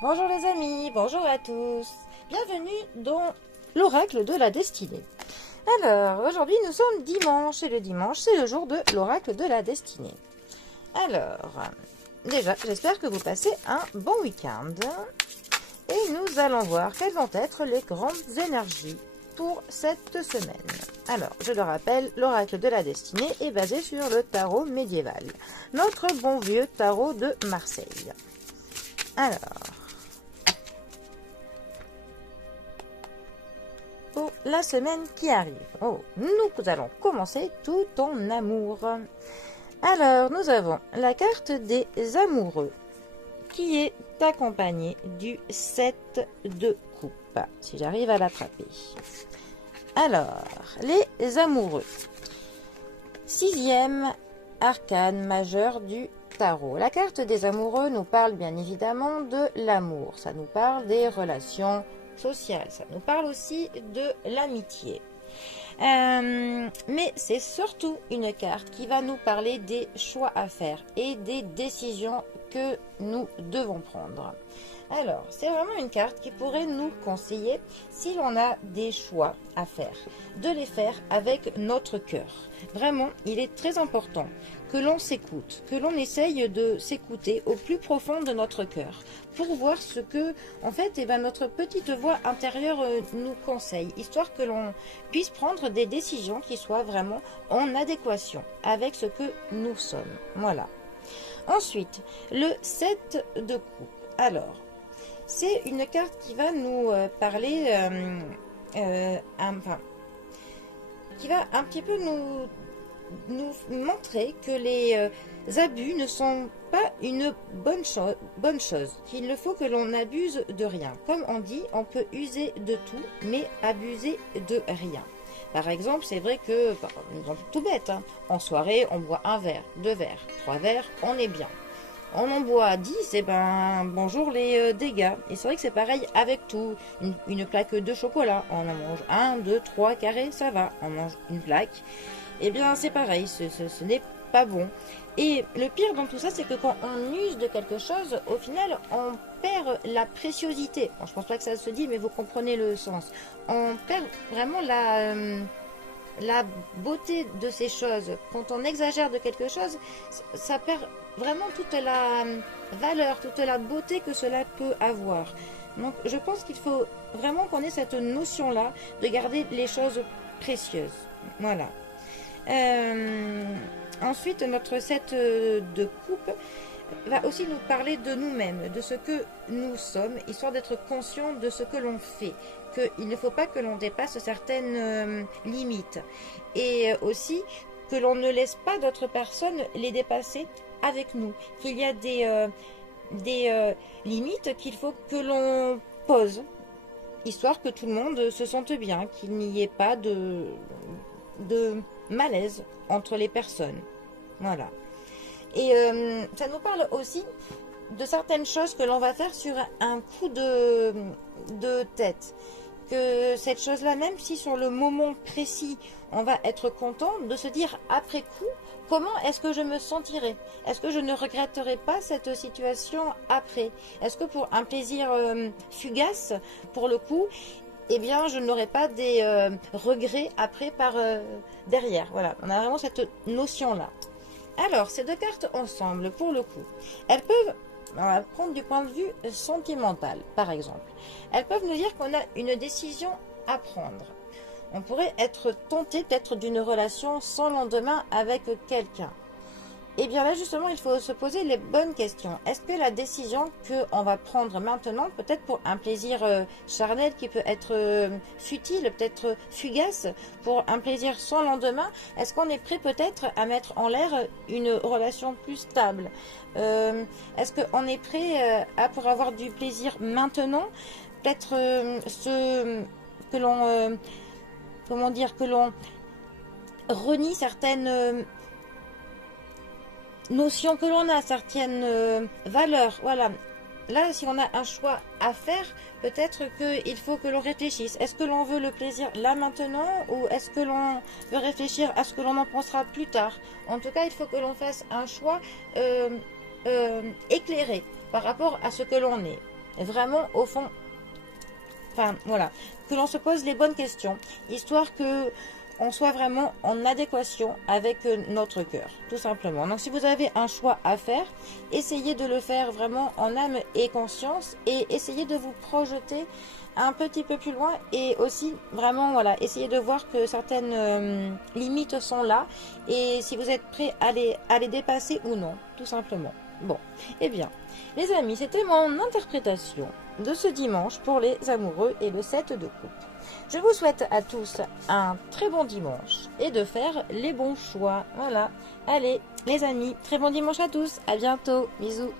Bonjour les amis, bonjour à tous. Bienvenue dans l'oracle de la destinée. Alors, aujourd'hui nous sommes dimanche et le dimanche c'est le jour de l'oracle de la destinée. Alors, déjà j'espère que vous passez un bon week-end. Et nous allons voir quelles vont être les grandes énergies pour cette semaine. Alors, je le rappelle, l'oracle de la destinée est basé sur le tarot médiéval. Notre bon vieux tarot de Marseille. Alors, pour la semaine qui arrive, nous allons commencer tout en amour. Alors, nous avons la carte des amoureux qui est accompagnée du 7 de coupe, si j'arrive à l'attraper. Alors, les amoureux. 6e arcane majeur du tarot. La carte des amoureux nous parle bien évidemment de l'amour. Ça nous parle des relations sociales. Ça nous parle aussi de l'amitié. Mais c'est surtout une carte qui va nous parler des choix à faire et des décisions que nous devons prendre. Alors, c'est vraiment une carte qui pourrait nous conseiller, si l'on a des choix à faire, de les faire avec notre cœur. Vraiment, il est très important que l'on s'écoute, que l'on essaye de s'écouter au plus profond de notre cœur, pour voir ce que, en fait, notre petite voix intérieure nous conseille, histoire que l'on puisse prendre des décisions qui soient vraiment en adéquation avec ce que nous sommes. Voilà. Ensuite, le 7 de coupe. Alors, c'est une carte qui va nous parler, qui va un petit peu nous montrer que les abus ne sont pas une bonne chose, qu'il ne faut que l'on abuse de rien. Comme on dit, on peut user de tout, mais abuser de rien. Par exemple, c'est vrai que, un exemple tout bête, en soirée, on boit un verre, 2 verres, 3 verres, on est bien. On en boit 10, et bonjour les dégâts. Et c'est vrai que c'est pareil avec tout. Une plaque de chocolat, on en mange 1, 2, 3 carrés, ça va. On mange une plaque, et bien c'est pareil, ce n'est pas bon. Et le pire dans tout ça, c'est que quand on use de quelque chose, au final, on perd la préciosité. Bon, je pense pas que ça se dit, mais vous comprenez le sens. On perd vraiment la beauté de ces choses. Quand on exagère de quelque chose, ça perd vraiment toute la valeur, toute la beauté que cela peut avoir. Donc je pense qu'il faut vraiment qu'on ait cette notion-là de garder les choses précieuses. Voilà. Ensuite, notre 7 de coupe va aussi nous parler de nous-mêmes, de ce que nous sommes, histoire d'être conscient de ce que l'on fait, qu'il ne faut pas que l'on dépasse certaines limites, et aussi que l'on ne laisse pas d'autres personnes les dépasser avec nous, qu'il y a des limites qu'il faut que l'on pose, histoire que tout le monde se sente bien, qu'il n'y ait pas de malaise entre les personnes. Voilà. Et ça nous parle aussi de certaines choses que l'on va faire sur un coup de tête. Que cette chose-là, même si sur le moment précis, on va être content, de se dire après coup, comment est-ce que je me sentirai? Est-ce que je ne regretterai pas cette situation après? Est-ce que pour un plaisir fugace, pour le coup, eh bien, je n'aurai pas des regrets après par derrière. Voilà, on a vraiment cette notion-là. Alors, ces deux cartes ensemble, pour le coup, elles peuvent, on va prendre du point de vue sentimental, par exemple. Elles peuvent nous dire qu'on a une décision à prendre. On pourrait être tenté peut-être d'une relation sans lendemain avec quelqu'un. Et bien là, justement, il faut se poser les bonnes questions. Est-ce que la décision qu'on va prendre maintenant, peut-être pour un plaisir charnel qui peut être futile, peut-être fugace, pour un plaisir sans lendemain, est-ce qu'on est prêt peut-être à mettre en l'air une relation plus stable? Est-ce qu'on est prêt pour avoir du plaisir maintenant? Peut-être que l'on... comment dire? Que l'on renie certaines... notions que l'on a, certaines valeurs, voilà. Là, si on a un choix à faire, peut-être qu'il faut que l'on réfléchisse. Est-ce que l'on veut le plaisir là maintenant ou est-ce que l'on veut réfléchir à ce que l'on en pensera plus tard? En tout cas, il faut que l'on fasse un choix éclairé par rapport à ce que l'on est. vraiment au fond, enfin voilà, que l'on se pose les bonnes questions, histoire que on soit vraiment en adéquation avec notre cœur, tout simplement. Donc si vous avez un choix à faire, essayez de le faire vraiment en âme et conscience et essayez de vous projeter un petit peu plus loin et aussi vraiment voilà, essayez de voir que certaines limites sont là et si vous êtes prêt à les dépasser ou non, tout simplement. Bon, eh bien, les amis, c'était mon interprétation de ce dimanche pour les amoureux et le 7 de coupe. Je vous souhaite à tous un très bon dimanche et de faire les bons choix. Voilà. Allez, les amis, très bon dimanche à tous. À bientôt. Bisous.